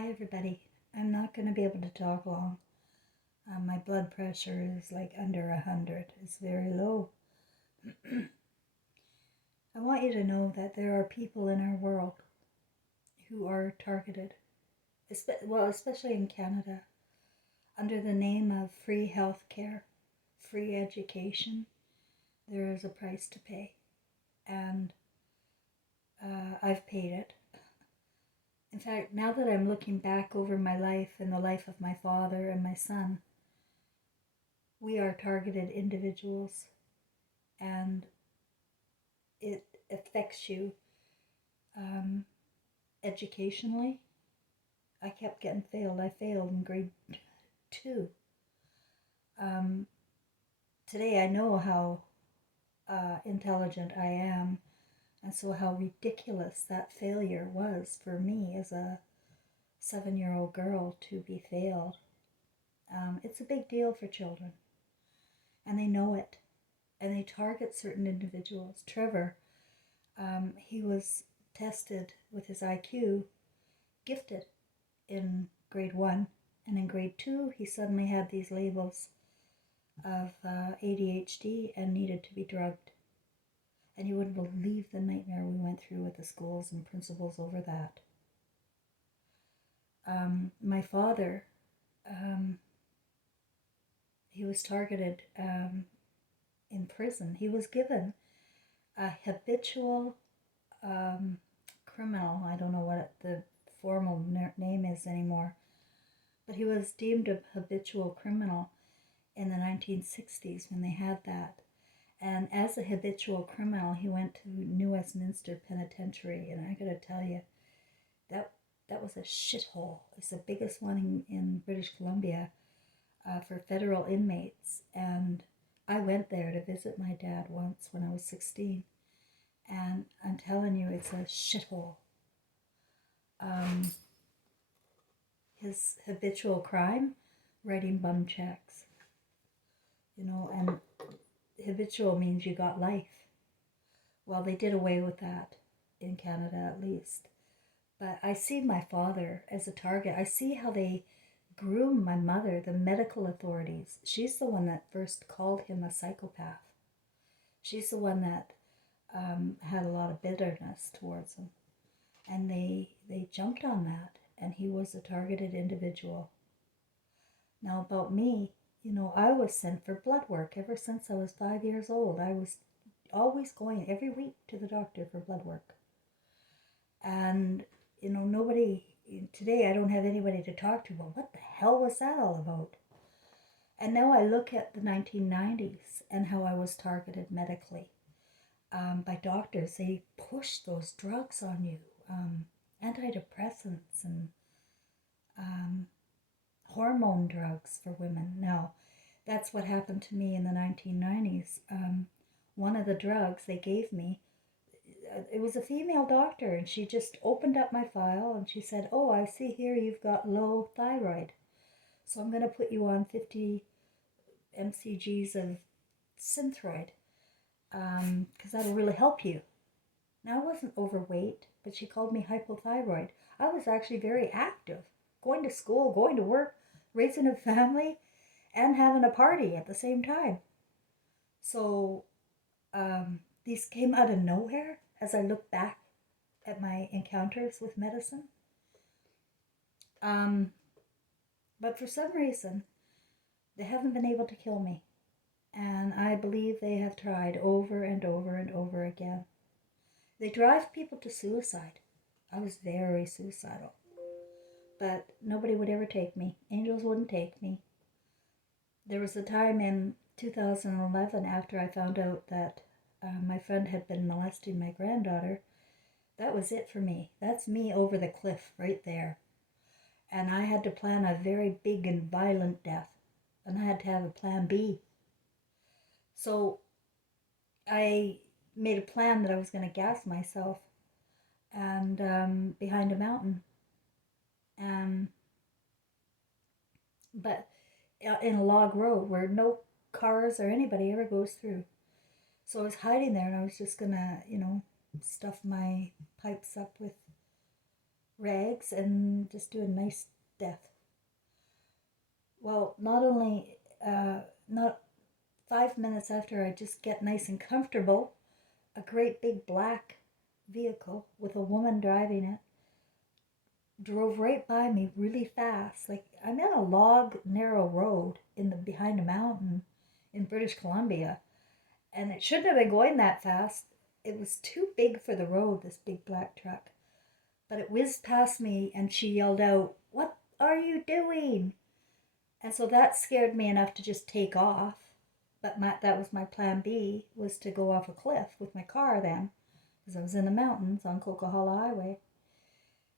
Hi, everybody. I'm not going to be able to talk long. My blood pressure is like under 100. It's very low. I want you to know that there are people in our world who are targeted, especially in Canada, under the name of free health care, free education. There is a price to pay, and I've paid it. In fact, now that I'm looking back over my life and the life of my father and my son, we are targeted individuals, and it affects you educationally. I kept getting failed. I failed in grade 2. Um, Today I know how intelligent I am, and so how ridiculous that failure was for me as a 7-year-old girl to be failed. It's a big deal for children, and they know it, and they target certain individuals. Trevor, he was tested with his IQ, gifted in grade 1, and in grade 2 he suddenly had these labels of ADHD and needed to be drugged. And you wouldn't believe the nightmare we went through with the schools and principals over that. My father, he was targeted in prison. He was given a habitual criminal. I don't know what the formal name is anymore, but he was deemed a habitual criminal in the 1960s when they had that. And as a habitual criminal, he went to New Westminster Penitentiary, and I gotta tell you, that was a shithole. It's the biggest one in British Columbia for federal inmates. And I went there to visit my dad once when I was 16, and I'm telling you, it's a shithole. His habitual crime, writing bum checks. And habitual means you got life. Well, they did away with that in Canada at least. But I see my father as a target. I see how they groom my mother, the medical authorities. She's the one that first called him a psychopath. She's the one that had a lot of bitterness towards him. And they jumped on that, and he was a targeted individual. Now, about me, I was sent for blood work ever since I was 5 years old. I was always going every week to the doctor for blood work. And, nobody, today I don't have anybody to talk to. Well, what the hell was that all about? And now I look at the 1990s and how I was targeted medically by doctors. They pushed those drugs on you, antidepressants and hormone drugs for women. Now, that's what happened to me in the 1990s. One of the drugs they gave me, it was a female doctor, and she just opened up my file and she said, "Oh, I see here you've got low thyroid. So I'm going to put you on 50 mcgs of Synthroid because that'll really help you." Now, I wasn't overweight, but she called me hypothyroid. I was actually very active, going to school, going to work, raising a family, and having a party at the same time. So these came out of nowhere as I look back at my encounters with medicine. But for some reason, they haven't been able to kill me. And I believe they have tried over and over and over again. They drive people to suicide. I was very suicidal. But nobody would ever take me. Angels wouldn't take me. There was a time in 2011 after I found out that my friend had been molesting my granddaughter. That was it for me. That's me over the cliff right there. And I had to plan a very big and violent death. And I had to have a plan B. So I made a plan that I was going to gas myself and behind a mountain. But in a log road where no cars or anybody ever goes through. So I was hiding there, and I was just gonna, stuff my pipes up with rags and just do a nice death. Well, not 5 minutes after I just get nice and comfortable, a great big black vehicle with a woman driving it drove right by me really fast. Like I'm in a log narrow road behind a mountain in British Columbia, and it shouldn't have been going that fast. It was too big for the road, this big black truck. But it whizzed past me and she yelled out, "What are you doing?" And so that scared me enough to just take off. But that was my plan B, was to go off a cliff with my car then, because I was in the mountains on Coquihalla Highway.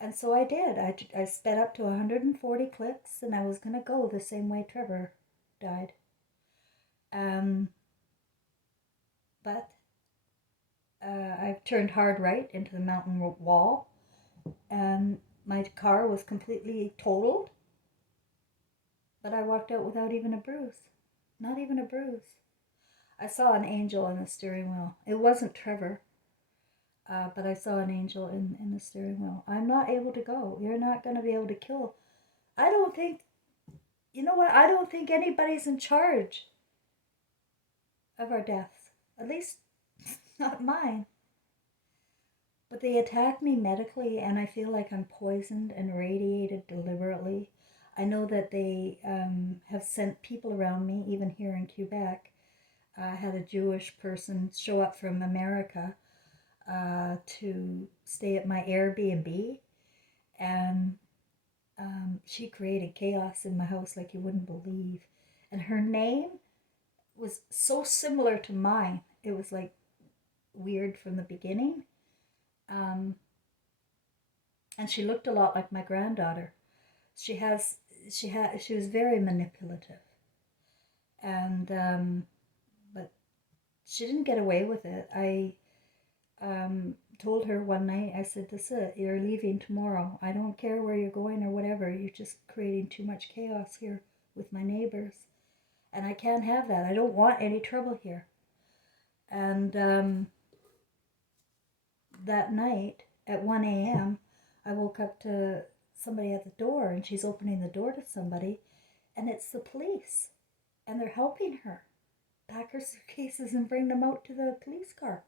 And so I did. I sped up to 140 clicks, and I was going to go the same way Trevor died. Um, but I turned hard right into the mountain wall, and my car was completely totaled. But I walked out without even a bruise. Not even a bruise. I saw an angel in the steering wheel. It wasn't Trevor, but I saw an angel in the steering wheel. I'm not able to go. You're not going to be able to kill. I don't think, you know what? I don't think anybody's in charge of our deaths. At least not mine. But they attack me medically, and I feel like I'm poisoned and radiated deliberately. I know that they have sent people around me, even here in Quebec. I had a Jewish person show up from America to stay at my Airbnb, and she created chaos in my house like you wouldn't believe. And her name was so similar to mine. It was like weird from the beginning. Um, and she looked a lot like my granddaughter. She was very manipulative, and but she didn't get away with it. I told her one night, I said, "This is it. You're leaving tomorrow. I don't care where you're going or whatever. You're just creating too much chaos here with my neighbors, and I can't have that. I don't want any trouble here." And that night at 1 a.m., I woke up to somebody at the door, and she's opening the door to somebody, and it's the police, and they're helping her pack her suitcases and bring them out to the police car.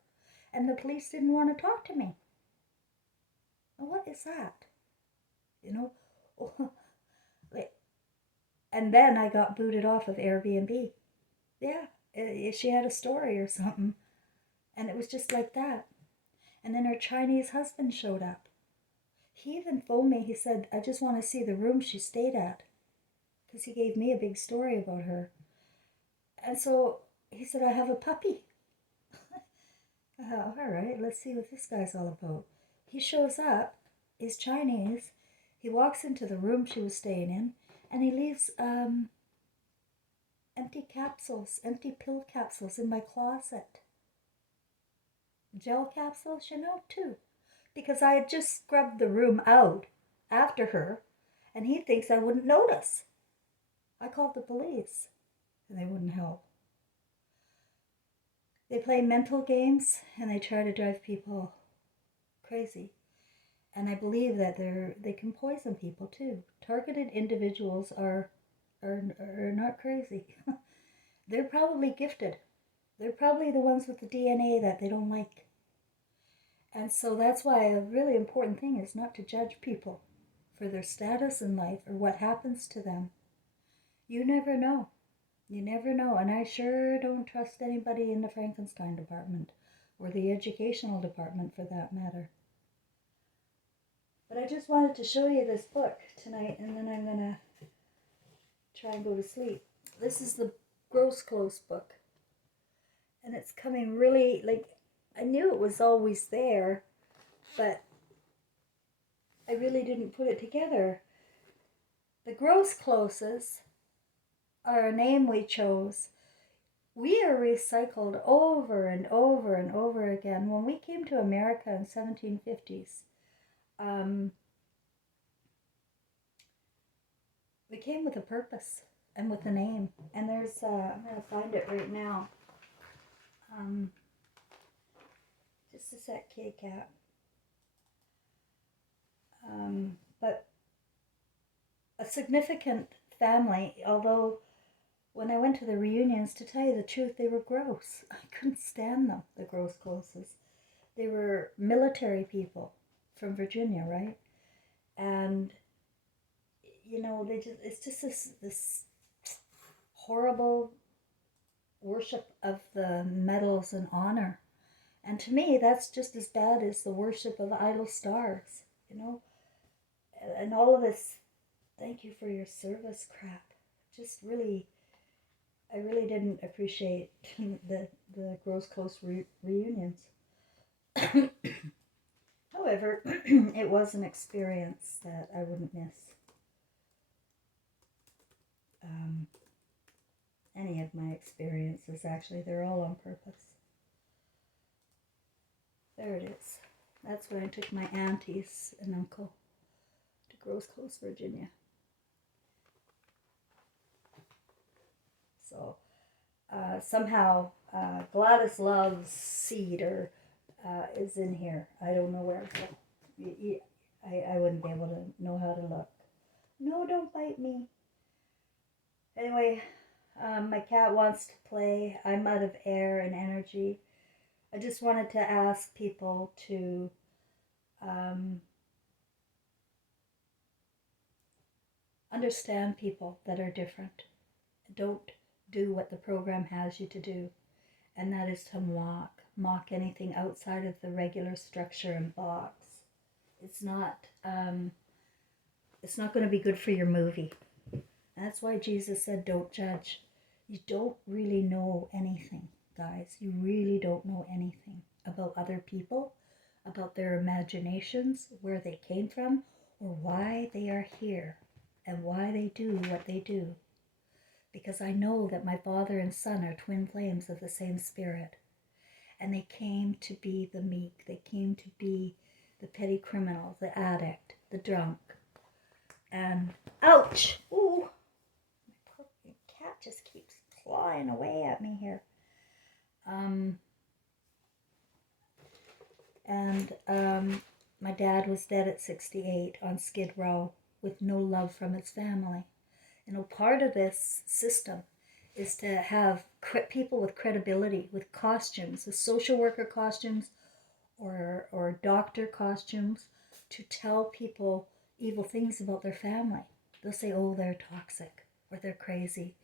And the police didn't want to talk to me. Well, what is that? You know? And then I got booted off of Airbnb. Yeah, she had a story or something. And it was just like that. And then her Chinese husband showed up. He even phoned me. He said, "I just want to see the room she stayed at." Because he gave me a big story about her. And so he said, "I have a puppy." All right, let's see what this guy's all about. He shows up, he's Chinese. He walks into the room she was staying in, and he leaves empty pill capsules in my closet. Gel capsules, too. Because I had just scrubbed the room out after her, and he thinks I wouldn't notice. I called the police, and they wouldn't help. They play mental games, and they try to drive people crazy. And I believe that they can poison people too. Targeted individuals are not crazy. They're probably gifted. They're probably the ones with the DNA that they don't like. And so that's why a really important thing is not to judge people for their status in life or what happens to them. You never know. You never know. And I sure don't trust anybody in the Frankenstein department or the educational department for that matter. But I just wanted to show you this book tonight, and then I'm going to try and go to sleep. This is the Gross Close book. And it's coming really, I knew it was always there, but I really didn't put it together. The Gross Closes are a name we chose. We are recycled over and over and over again. When we came to America in 1750s, we came with a purpose and with a name. And there's, I'm going to find it right now. Just a sec, K-Cat. But a significant family, although when I went to the reunions, to tell you the truth, they were gross. I couldn't stand them, the gross closes. They were military people from Virginia, right? And it's just this horrible worship of the medals and honor. And to me, that's just as bad as the worship of idol stars, you know? And all of this, thank you for your service crap. Just really, I really didn't appreciate the gross close reunions. However, it was an experience that I wouldn't miss. Any of my experiences, actually, they're all on purpose. There it is. That's when I took my aunties and uncle to Gross Coast, Virginia. So somehow Gladys Love's seed is in here. I don't know where. So I wouldn't be able to know how to look. No, don't bite me. Anyway, my cat wants to play. I'm out of air and energy. I just wanted to ask people to understand people that are different. Don't do what the program has you to do, and that is to mock anything outside of the regular structure and box. It's not going to be good for your movie. That's why Jesus said, don't judge. You don't really know anything, guys. You really don't know anything about other people, about their imaginations, where they came from, or why they are here, and why they do what they do. Because I know that my Father and Son are twin flames of the same Spirit. And they came to be the meek. They came to be the petty criminal, the addict, the drunk. And, ouch! Ooh! My poor cat just keeps clawing away at me here. My dad was dead at 68 on Skid Row with no love from his family. Part of this system is to have people with credibility, with costumes, with social worker costumes or doctor costumes, to tell people evil things about their family. They'll say, oh, they're toxic or they're crazy,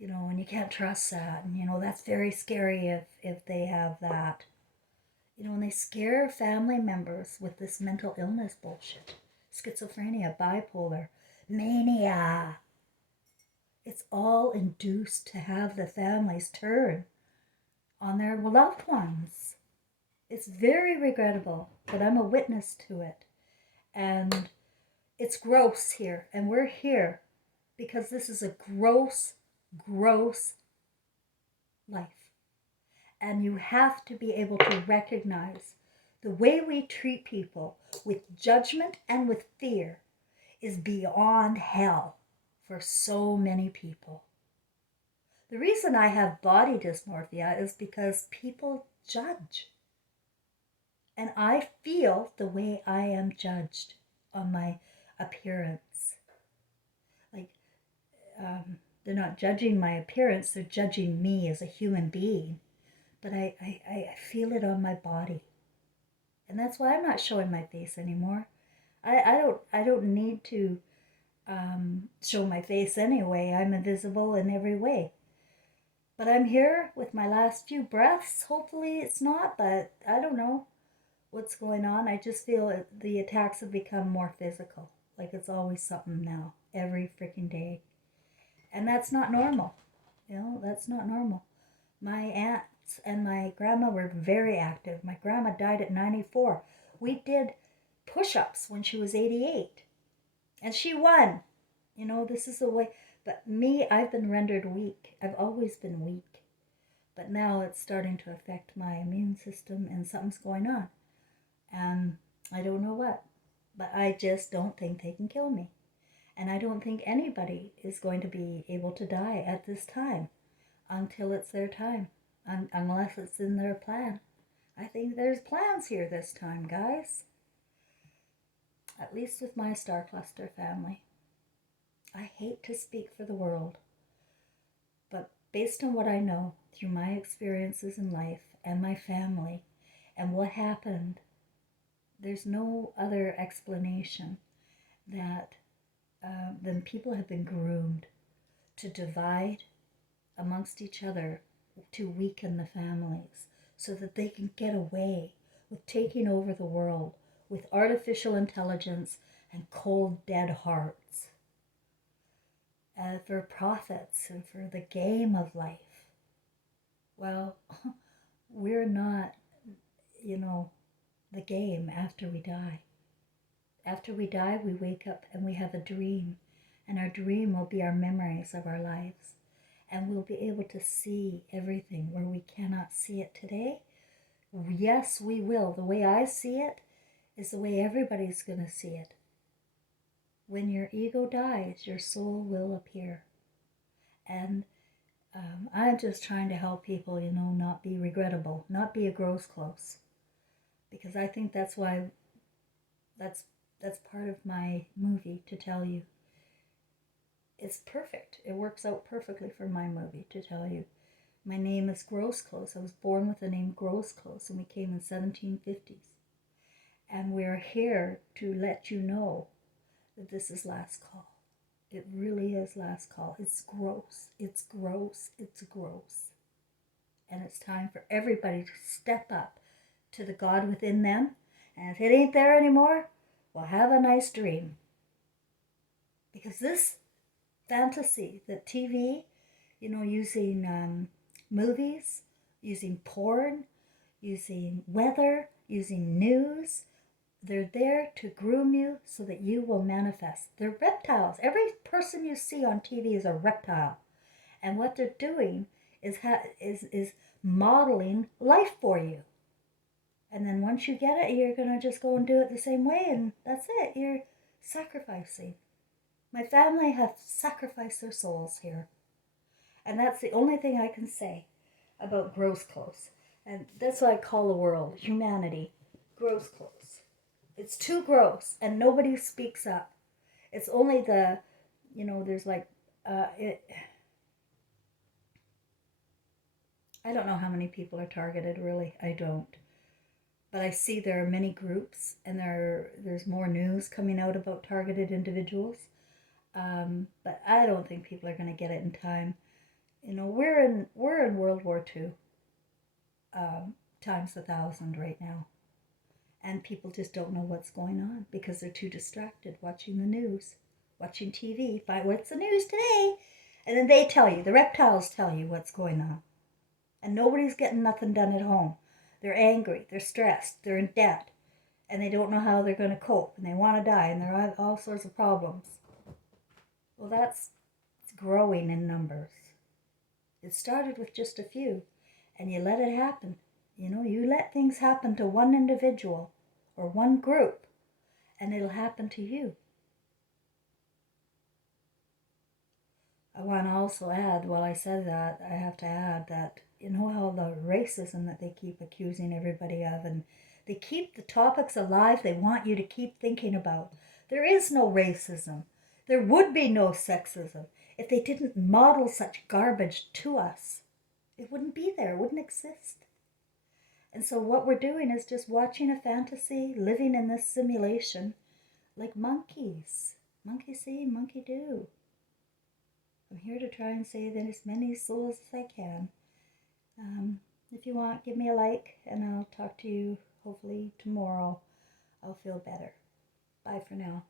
and you can't trust that. And, that's very scary if they have that. And they scare family members with this mental illness bullshit. Schizophrenia, bipolar, mania. It's all induced to have the families turn on their loved ones. It's very regrettable, but I'm a witness to it. And it's gross here. And we're here because this is a gross, gross life. And you have to be able to recognize the way we treat people with judgment and with fear is beyond hell for so many people. The reason I have body dysmorphia is because people judge. And I feel the way I am judged on my appearance. Like, they're not judging my appearance, they're judging me as a human being. But I feel it on my body. And that's why I'm not showing my face anymore. I don't need to show my face anyway. I'm invisible in every way. But I'm here with my last few breaths. Hopefully it's not, but I don't know what's going on. I just feel the attacks have become more physical. Like it's always something now, every freaking day. And that's not normal. That's not normal. My aunts and my grandma were very active. My grandma died at 94. We did push-ups when she was 88. And she won. This is the way. But me, I've been rendered weak. I've always been weak. But now it's starting to affect my immune system and something's going on. And I don't know what. But I just don't think they can kill me. And I don't think anybody is going to be able to die at this time until it's their time. Unless it's in their plan. I think there's plans here this time, guys. at least with my star cluster family. I hate to speak for the world, but based on what I know through my experiences in life and my family and what happened, there's no other explanation that then people have been groomed to divide amongst each other, to weaken the families so that they can get away with taking over the world with artificial intelligence and cold, dead hearts, for profits and for the game of life. Well, we're not, the game after we die. After we die, we wake up and we have a dream, and our dream will be our memories of our lives, and we'll be able to see everything where we cannot see it today. Yes, we will. The way I see it is the way everybody's going to see it. When your ego dies, your soul will appear. And I'm just trying to help people, not be regrettable, not be a gross close. Because I think that's why, that's part of my movie, to tell you. It's perfect. It works out perfectly for my movie, to tell you. My name is Grosclose. I was born with the name Grosclose, and we came in 1750s. And we're here to let you know that this is last call. It really is last call. It's gross. It's gross. It's gross. And it's time for everybody to step up to the God within them. And if it ain't there anymore, well, have a nice dream. Because this fantasy that TV, using movies, using porn, using weather, using news, they're there to groom you so that you will manifest. They're reptiles. Every person you see on TV is a reptile. And what they're doing is modeling life for you. And then once you get it, you're going to just go and do it the same way, and that's it. You're sacrificing. My family have sacrificed their souls here. And that's the only thing I can say about gross close. And that's what I call the world, humanity, gross close. It's too gross, and nobody speaks up. It's only there's like, I don't know how many people are targeted, really. I don't. But I see there are many groups, and there's more news coming out about targeted individuals. But I don't think people are going to get it in time. We're in World War II, times 1,000 right now. And people just don't know what's going on because they're too distracted watching the news, watching TV. Find what's the news today? And then they tell you, the reptiles tell you what's going on. And nobody's getting nothing done at home. They're angry, they're stressed, they're in debt, and they don't know how they're going to cope, and they want to die, and there are all sorts of problems. Well, that's growing in numbers. It started with just a few, and you let it happen. You let things happen to one individual or one group, and it'll happen to you. I want to also add, while I said that, I have to add that, how the racism that they keep accusing everybody of, and they keep the topics alive they want you to keep thinking about. There is no racism. There would be no sexism if they didn't model such garbage to us. It wouldn't be there. It wouldn't exist. And so what we're doing is just watching a fantasy, living in this simulation, like monkeys. Monkey see, monkey do. I'm here to try and save as many souls as I can. If you want, give me a like, and I'll talk to you hopefully tomorrow. I'll feel better. Bye for now.